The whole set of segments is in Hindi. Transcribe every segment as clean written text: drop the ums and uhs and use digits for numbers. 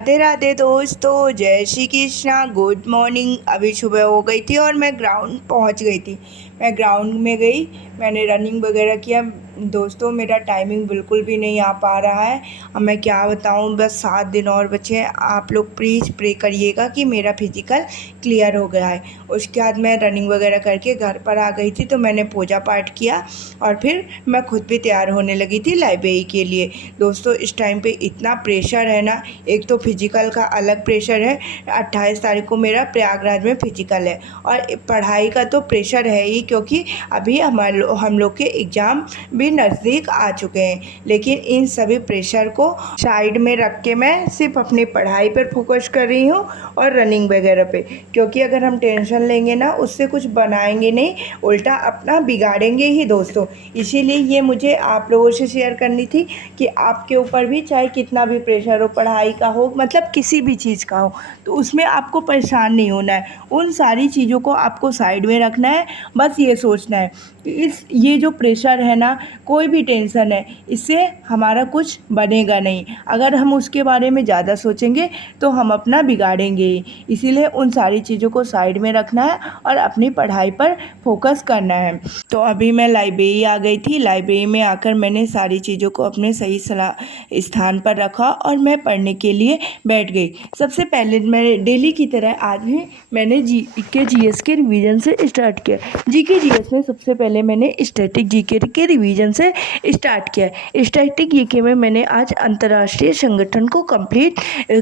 राधे राधे दोस्तों, जय श्री कृष्णा। Good morning. अभी सुबह हो गई थी और मैं ग्राउंड पहुंच गई थी। मैं ग्राउंड में गई, मैंने रनिंग वगैरह किया। दोस्तों, मेरा टाइमिंग बिल्कुल भी नहीं आ पा रहा है। अब मैं क्या बताऊं, बस 7 दिन और बचे हैं। आप लोग प्लीज़ प्रे करिएगा कि मेरा फिजिकल क्लियर हो गया है। उसके बाद मैं रनिंग वगैरह करके घर पर आ गई थी, तो मैंने पूजा पाठ किया और फिर मैं खुद भी तैयार होने लगी थी लाइब्रेरी के लिए। दोस्तों, इस टाइम पे इतना प्रेशर है ना, एक तो फिजिकल का अलग प्रेशर है। 28 तारीख को मेरा प्रयागराज में फिजिकल है और पढ़ाई का तो प्रेशर है ही, क्योंकि अभी हम लोग के एग्ज़ाम भी नज़दीक आ चुके हैं। लेकिन इन सभी प्रेशर को साइड में रख के मैं सिर्फ अपनी पढ़ाई पर फोकस कर रही हूँ और रनिंग वगैरह पे। क्योंकि अगर हम टेंशन लेंगे ना, उससे कुछ बनाएंगे नहीं, उल्टा अपना बिगाड़ेंगे ही दोस्तों। इसीलिए ये मुझे आप लोगों से शेयर करनी थी कि आपके ऊपर भी चाहे कितना भी प्रेशर हो, पढ़ाई का हो, मतलब किसी भी चीज़ का हो, तो उसमें आपको परेशान नहीं होना है। उन सारी चीज़ों को आपको साइड में रखना है। बस ये सोचना है कि ये जो प्रेशर है ना, कोई भी टेंशन है, इससे हमारा कुछ बनेगा नहीं। अगर हम उसके बारे में ज़्यादा सोचेंगे तो हम अपना बिगाड़ेंगे ही। इसीलिए उन सारी चीज़ों को साइड में रखना है और अपनी पढ़ाई पर फोकस करना है। तो अभी मैं लाइब्रेरी आ गई थी। लाइब्रेरी में आकर मैंने सारी चीज़ों को अपने सही स्थान पर रखा और मैं पढ़ने के लिए बैठ गई। सबसे पहले मैंने डेली की तरह आज भी मैंने जीएस के रिवीजन से स्टार्ट किया। जीके जीएस में सबसे पहले मैंने स्टैटिक जीके के रिवीजन से स्टार्ट किया। स्टैटिक जीके में मैंने आज अंतर्राष्ट्रीय संगठन को कंप्लीट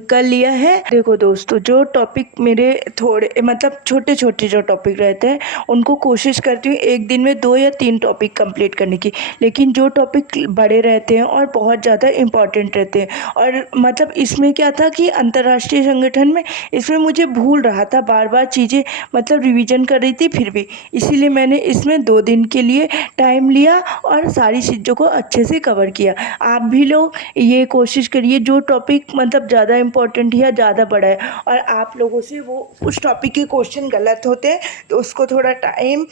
कर लिया है। देखो दोस्तों, जो टॉपिक मेरे थोड़े मतलब छोटे छोटे जो टॉपिक रहते हैं, उनको कोशिश करती हूँ एक दिन में 2 या 3 टॉपिक कंप्लीट करने की। लेकिन जो टॉपिक बड़े रहते हैं और बहुत ज़्यादा इम्पॉर्टेंट रहते हैं, और मतलब इसमें क्या था कि अंतर्राष्ट्रीय संगठन में इसमें मुझे भूल रहा था, बार बार चीज़ें मतलब रिवीजन कर रही थी फिर भी। इसीलिए मैंने इसमें 2 दिन के लिए टाइम लिया और सारी चीज़ों को अच्छे से कवर किया। आप भी लोग ये कोशिश करिए, जो टॉपिक मतलब ज़्यादा इम्पोर्टेंट या ज़्यादा बड़ा है और आप लोगों से वो उस टॉपिक के क्वेश्चन गलत होते हैं, तो उसको थोड़ा टाइम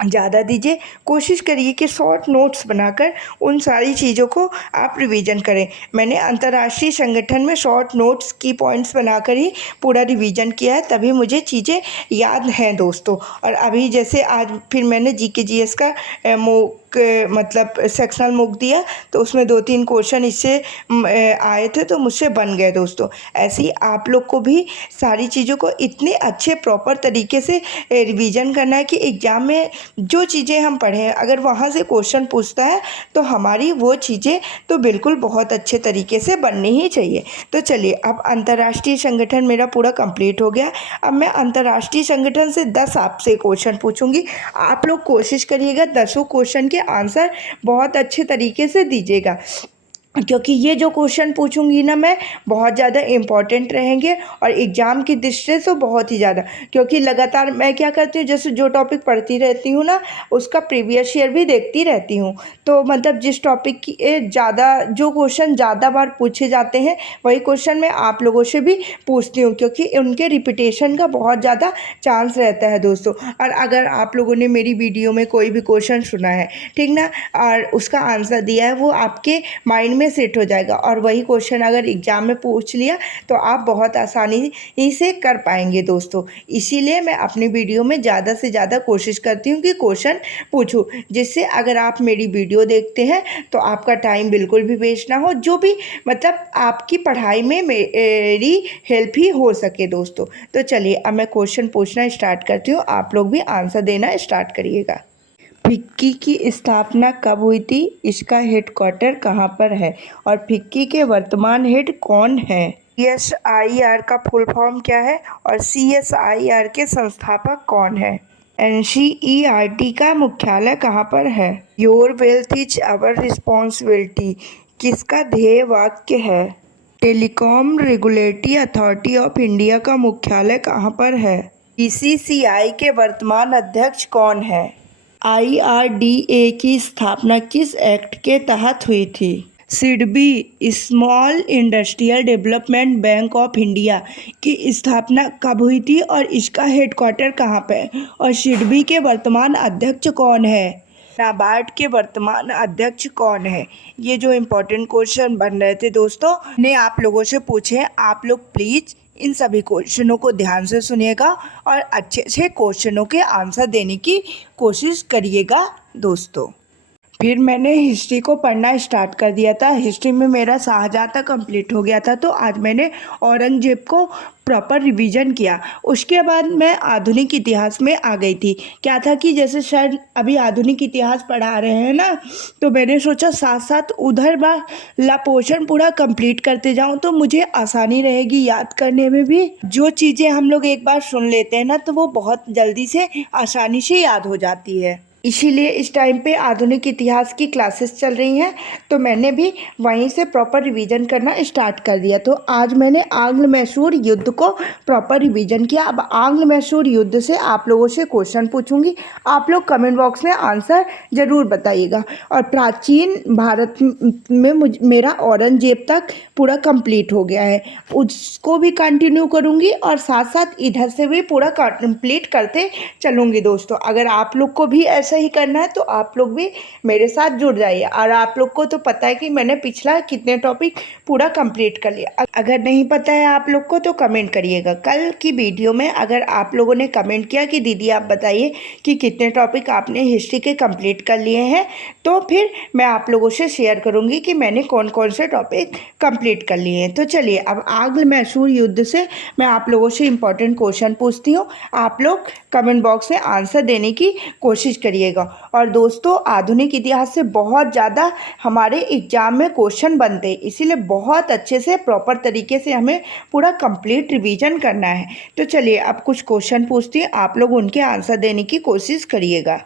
ज़्यादा दीजिए। कोशिश करिए कि शॉर्ट नोट्स बनाकर उन सारी चीज़ों को आप रिवीजन करें। मैंने अंतर्राष्ट्रीय संगठन में शॉर्ट नोट्स की पॉइंट्स बनाकर ही पूरा रिवीजन किया है, तभी मुझे चीज़ें याद हैं दोस्तों। और अभी जैसे आज फिर मैंने जीके जीएस का मॉक मतलब सेक्शनल मॉक दिया, तो उसमें 2-3 क्वेश्चन इससे आए थे, तो मुझसे बन गए दोस्तों। ऐसे ही आप लोग को भी सारी चीज़ों को इतने अच्छे प्रॉपर तरीके से रिवीजन करना है कि एग्ज़ाम में जो चीज़ें हम पढ़े हैं, अगर वहाँ से क्वेश्चन पूछता है तो हमारी वो चीज़ें तो बिल्कुल बहुत अच्छे तरीके से बननी ही चाहिए। तो चलिए, अब अंतर्राष्ट्रीय संगठन मेरा पूरा कंप्लीट हो गया। अब मैं अंतर्राष्ट्रीय संगठन से 10 आपसे क्वेश्चन पूछूंगी। आप लोग कोशिश करिएगा 10 क्वेश्चन के आंसर बहुत अच्छे तरीके से दीजिएगा, क्योंकि ये जो क्वेश्चन पूछूंगी ना मैं, बहुत ज़्यादा इम्पॉर्टेंट रहेंगे और एग्ज़ाम की दृष्टि से बहुत ही ज़्यादा। क्योंकि लगातार मैं क्या करती हूँ, जैसे जो टॉपिक पढ़ती रहती हूँ ना, उसका प्रीवियस ईयर भी देखती रहती हूँ। तो मतलब जिस टॉपिक की ज़्यादा जो क्वेश्चन ज़्यादा बार पूछे जाते हैं, वही क्वेश्चन मैं आप लोगों से भी पूछती हूँ, क्योंकि उनके रिपीटेशन का बहुत ज़्यादा चांस रहता है दोस्तों। और अगर आप लोगों ने मेरी वीडियो में कोई भी क्वेश्चन सुना है, ठीक ना, और उसका आंसर दिया है, वो आपके माइंड में सेट हो जाएगा। और वही क्वेश्चन अगर एग्ज़ाम में पूछ लिया तो आप बहुत आसानी से कर पाएंगे दोस्तों। इसीलिए मैं अपनी वीडियो में ज़्यादा से ज़्यादा कोशिश करती हूँ कि क्वेश्चन पूछूं, जिससे अगर आप मेरी वीडियो देखते हैं तो आपका टाइम बिल्कुल भी वेस्ट ना हो, जो भी मतलब आपकी पढ़ाई में मेरी हेल्प ही हो सके दोस्तों। तो चलिए, अब मैं क्वेश्चन पूछना स्टार्ट करती हूँ, आप लोग भी आंसर देना स्टार्ट करिएगा। फिक्की की स्थापना कब हुई थी? इसका हेडक्वार्टर कहाँ पर है? और फिक्की के वर्तमान हेड कौन है? CSIR का फुल फॉर्म क्या है? और CSIR के संस्थापक कौन है? NCERT का मुख्यालय कहाँ पर है? Your wealth is our responsibility किसका ध्येय वाक्य है? Telecom Regulatory Authority of India का मुख्यालय कहाँ पर है? BCCI के वर्तमान अध्यक्ष कौन है? IRDA की स्थापना किस एक्ट के तहत हुई थी? SIDBI small industrial development bank of India की स्थापना कब हुई थी और इसका हेडक्वार्टर कहाँ पे है? और सिडबी के वर्तमान अध्यक्ष कौन है? नाबार्ड के वर्तमान अध्यक्ष कौन है? ये जो इम्पोर्टेंट क्वेश्चन बन रहे थे दोस्तों, ने आप लोगों से पूछे। आप लोग प्लीज़ इन सभी क्वेश्चनों को ध्यान से सुनिएगा और अच्छे से क्वेश्चनों के आंसर देने की कोशिश करिएगा दोस्तों। फिर मैंने हिस्ट्री को पढ़ना स्टार्ट कर दिया था। हिस्ट्री में मेरा शाहजहाँ तक कंप्लीट हो गया था, तो आज मैंने औरंगजेब को प्रॉपर रिवीजन किया। उसके बाद मैं आधुनिक इतिहास में आ गई थी। क्या था कि जैसे शायद अभी आधुनिक इतिहास पढ़ा रहे हैं ना, तो मैंने सोचा साथ साथ उधर वाला पोर्शन पूरा कंप्लीट करते जाऊं तो मुझे आसानी रहेगी याद करने में भी। जो चीज़ें हम लोग एक बार सुन लेते हैं ना, तो वो बहुत जल्दी से आसानी से याद हो जाती है। इसीलिए इस टाइम पे आधुनिक इतिहास की क्लासेस चल रही हैं, तो मैंने भी वहीं से प्रॉपर रिवीजन करना स्टार्ट कर दिया। तो आज मैंने आंग्ल मैसूर युद्ध को प्रॉपर रिवीजन किया। अब आंग्ल मैसूर युद्ध से आप लोगों से क्वेश्चन पूछूंगी, आप लोग कमेंट बॉक्स में आंसर ज़रूर बताइएगा। और प्राचीन भारत में मेरा औरंगजेब तक पूरा कंप्लीट हो गया है, उसको भी कंटिन्यू करूँगी और साथ साथ इधर से भी पूरा कंप्लीट करते चलूँगी दोस्तों। अगर आप लोग को भी ऐसा ही करना है तो आप लोग भी मेरे साथ जुड़ जाइए। और आप लोग को तो पता है कि मैंने पिछला कितने टॉपिक पूरा कंप्लीट कर लिया। अगर नहीं पता है आप लोग को तो कमेंट करिएगा। कल की वीडियो में अगर आप लोगों ने कमेंट किया कि दीदी आप बताइए कि कितने टॉपिक आपने हिस्ट्री के कंप्लीट कर लिए हैं, तो फिर मैं आप लोगों से शेयर करूंगी कि मैंने कौन कौन से टॉपिक कंप्लीट कर लिए हैं। तो चलिए, अब आंग्ल मैसूर युद्ध से मैं आप लोगों से इम्पोर्टेंट क्वेश्चन पूछती हूँ। आप लोग कमेंट बॉक्स में आंसर देने की कोशिश करिएगा। और दोस्तों, आधुनिक इतिहास से बहुत ज़्यादा हमारे एग्जाम में क्वेश्चन बनते हैं, इसीलिए बहुत अच्छे से प्रॉपर तरीके से हमें पूरा कंप्लीट रिवीजन करना है। तो चलिए, अब कुछ क्वेश्चन पूछती हैं, आप लोग उनके आंसर देने की कोशिश करिएगा।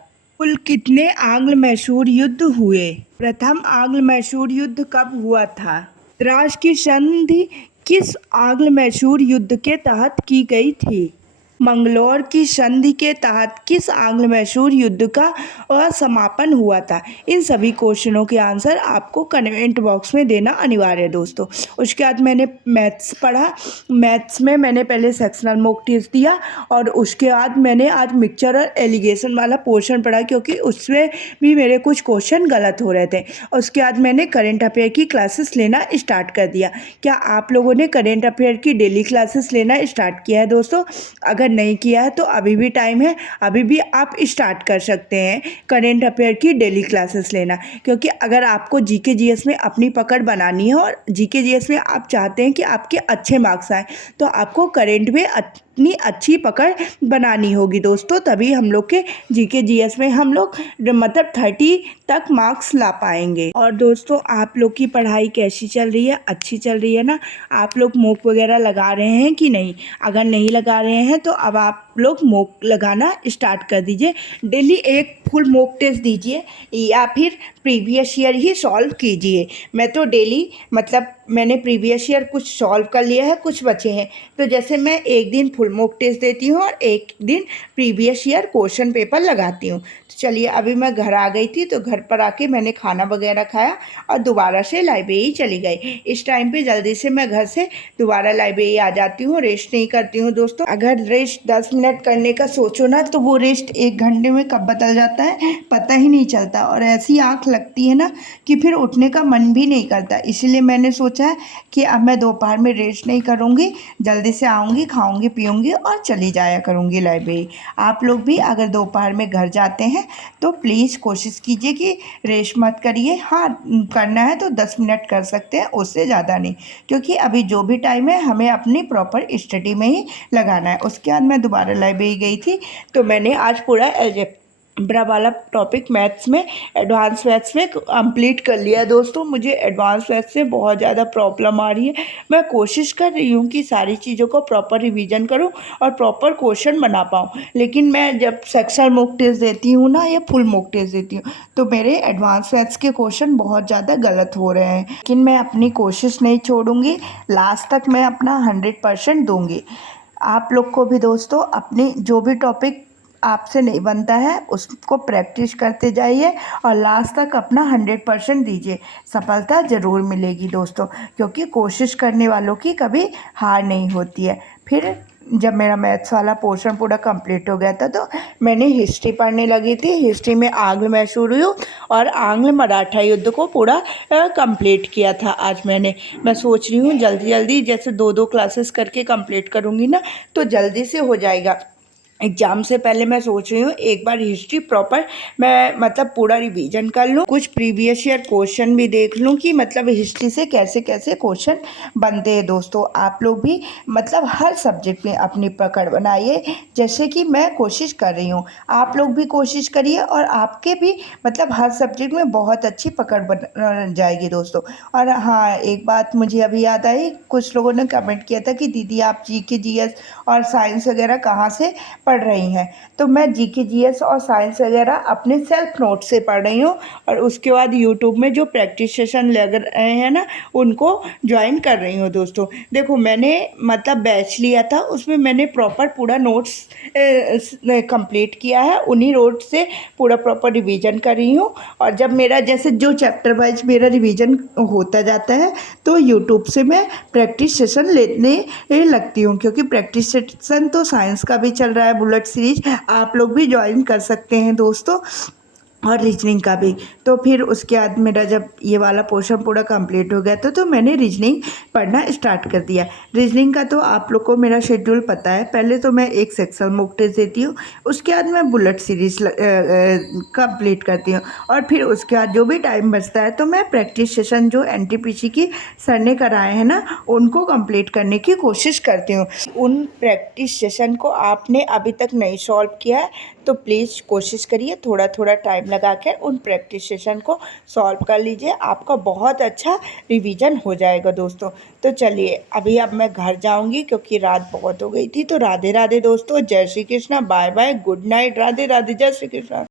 कुल कितने आंग्ल मैसूर युद्ध हुए? प्रथम आंग्ल मैसूर युद्ध कब हुआ था? द्रास की संधि किस आंग्ल मैसूर युद्ध के तहत की गई थी? मंगलौर की संधि के तहत किस आंग्ल मैसूर युद्ध का समापन हुआ था? इन सभी क्वेश्चनों के आंसर आपको कमेंट बॉक्स में देना अनिवार्य है दोस्तों। उसके बाद मैंने मैथ्स पढ़ा। मैथ्स में मैंने पहले सेक्शनल मॉक टेस्ट दिया और उसके बाद मैंने आज मिक्सचर और एलिगेशन वाला पोर्शन पढ़ा, क्योंकि उसमें भी मेरे कुछ क्वेश्चन गलत हो रहे थे। उसके बाद मैंने करेंट अफेयर की क्लासेस लेना स्टार्ट कर दिया। क्या आप लोगों ने करेंट अफेयर की डेली क्लासेस लेना स्टार्ट किया है दोस्तों? अगर नहीं किया है तो अभी भी टाइम है, अभी भी आप स्टार्ट कर सकते हैं करेंट अफेयर की डेली क्लासेस लेना। क्योंकि अगर आपको जीके जीएस में अपनी पकड़ बनानी है और जीके जीएस में आप चाहते हैं कि आपके अच्छे मार्क्स आए, तो आपको करेंट में अपनी अच्छी पकड़ बनानी होगी दोस्तों। तभी हम लोग के जीके जीएस में हम लोग मतलब 30 तक मार्क्स ला पाएंगे। और दोस्तों, आप लोग की पढ़ाई कैसी चल रही है? अच्छी चल रही है ना? आप लोग मॉक वगैरह लगा रहे हैं कि नहीं? अगर नहीं लगा रहे हैं तो अब आप लोग मॉक लगाना स्टार्ट कर दीजिए। डेली एक फुल मॉक टेस्ट दीजिए या फिर प्रीवियस ईयर ही सॉल्व कीजिए। मैं तो डेली मतलब मैंने प्रीवियस ईयर कुछ सॉल्व कर लिया है, कुछ बचे हैं, तो जैसे मैं एक दिन फुल मॉक टेस्ट देती हूँ और एक दिन प्रीवियस ईयर क्वेश्चन पेपर लगाती हूँ। तो चलिए, अभी मैं घर आ गई थी, तो घर पर आके मैंने खाना वगैरह खाया और दोबारा से लाइब्रेरी चली गई। इस टाइम पे जल्दी से मैं घर से दोबारा लाइब्रेरी आ जाती हूँ, रेस्ट नहीं करती हूँ दोस्तों। अगर रेस्ट 10 मिनट करने का सोचो ना, तो वो रेस्ट 1 घंटे में कब बदल जाता है पता ही नहीं चलता। और ऐसी आँख लगती है ना कि फिर उठने का मन भी नहीं करता। इसलिए मैंने सोचा है कि अब मैं दोपहर में रेस्ट नहीं करूँगी, जल्दी से आऊँगी, खाऊँगी पीऊँगी और चली जाया करूँगी लाइब्रेरी। आप लोग भी अगर दोपहर में घर जाते हैं तो प्लीज़ कोशिश कीजिए कि रेस्ट मत करिए। हाँ, करना है तो 10 मिनट कर सकते हैं, उससे ज़्यादा नहीं, क्योंकि अभी जो भी टाइम है हमें अपनी प्रॉपर स्टडी में ही लगाना है। उसके बाद मैं दोबारा लाइब्रेरी गई थी, तो मैंने आज पूरा अलजेब्रा वाला टॉपिक मैथ्स में, एडवांस मैथ्स में कंप्लीट कर लिया दोस्तों। मुझे एडवांस मैथ्स से बहुत ज़्यादा प्रॉब्लम आ रही है। मैं कोशिश कर रही हूँ कि सारी चीज़ों को प्रॉपर रिवीजन करूँ और प्रॉपर क्वेश्चन बना पाऊँ, लेकिन मैं जब सेक्शनल मॉक टेस्ट देती हूँ ना या फुल मॉक टेस्ट देती हूँ, तो मेरे एडवांस मैथ्स के क्वेश्चन बहुत ज़्यादा गलत हो रहे हैं। लेकिन मैं अपनी कोशिश नहीं छोड़ूंगी, लास्ट तक मैं अपना 100% दूंगी। आप लोग को भी दोस्तों अपनी जो भी टॉपिक आपसे नहीं बनता है उसको प्रैक्टिस करते जाइए और लास्ट तक अपना 100% दीजिए। सफलता ज़रूर मिलेगी दोस्तों, क्योंकि कोशिश करने वालों की कभी हार नहीं होती है। फिर जब मेरा मैथ्स वाला पोर्शन पूरा कंप्लीट हो गया था तो मैंने हिस्ट्री पढ़ने लगी थी। हिस्ट्री में आंग्ल मैसूर युद्ध और आंग्ल मराठा युद्ध को पूरा कंप्लीट किया था आज मैंने। मैं सोच रही हूँ जल्दी जल्दी जैसे 2-2 क्लासेस करके कंप्लीट करूँगी ना तो जल्दी से हो जाएगा। एग्ज़ाम से पहले मैं सोच रही हूँ एक बार हिस्ट्री प्रॉपर मैं मतलब पूरा रिवीजन कर लूँ, कुछ प्रीवियस ईयर क्वेश्चन भी देख लूँ कि मतलब हिस्ट्री से कैसे कैसे क्वेश्चन बनते हैं। दोस्तों आप लोग भी मतलब हर सब्जेक्ट में अपनी पकड़ बनाइए, जैसे कि मैं कोशिश कर रही हूँ। आप लोग भी कोशिश करिए और आपके भी मतलब हर सब्जेक्ट में बहुत अच्छी पकड़ बन जाएगी दोस्तों। और हाँ, एक बात मुझे अभी याद आई, कुछ लोगों ने कमेंट किया था कि दीदी आप जीके जीएस और साइंस वगैरह कहाँ से पढ़ रही हैं। तो मैं जीके जीएस और साइंस वगैरह अपने सेल्फ नोट से पढ़ रही हूँ और उसके बाद यूट्यूब में जो प्रैक्टिस सेशन लग रहे हैं ना उनको ज्वाइन कर रही हूँ। दोस्तों देखो मैंने मतलब बैच लिया था, उसमें मैंने प्रॉपर पूरा नोट्स कंप्लीट किया है, उन्हीं नोट से पूरा प्रॉपर रिवीजन कर रही हूँ। और जब मेरा जैसे जो चैप्टर वाइज मेरा रिवीजन होता जाता है तो यूट्यूब से मैं प्रैक्टिस सेशन लेने लगती हूँ, क्योंकि प्रैक्टिस सेशन तो साइंस का भी चल रहा है बुलेट सीरीज, आप लोग भी ज्वाइन कर सकते हैं दोस्तों, और रीजनिंग का भी। तो फिर उसके बाद मेरा जब ये वाला पोर्शन पूरा कंप्लीट हो गया तो मैंने रीजनिंग पढ़ना स्टार्ट कर दिया। रीजनिंग का तो आप लोग को मेरा शेड्यूल पता है, पहले तो मैं एक सेक्शन मॉक टेस्ट देती हूँ, उसके बाद मैं बुलेट सीरीज कंप्लीट करती हूँ, और फिर उसके बाद जो भी टाइम बचता है तो मैं प्रैक्टिस सेशन जो एनटीपीसी की सर ने कराए हैं ना उनको कंप्लीट करने की कोशिश करती हूँ। उन प्रैक्टिस सेशन को आपने अभी तक नहीं सॉल्व किया है तो प्लीज़ कोशिश करिए थोड़ा थोड़ा टाइम लगा कर उन प्रैक्टिस सेशन को सॉल्व कर लीजिए, आपका बहुत अच्छा रिवीजन हो जाएगा दोस्तों। तो चलिए अभी अब मैं घर जाऊंगी क्योंकि रात बहुत हो गई थी। तो राधे राधे दोस्तों, जय Shri Krishna, bye bye, good night, Radhe Radhe, जय श्री कृष्णा।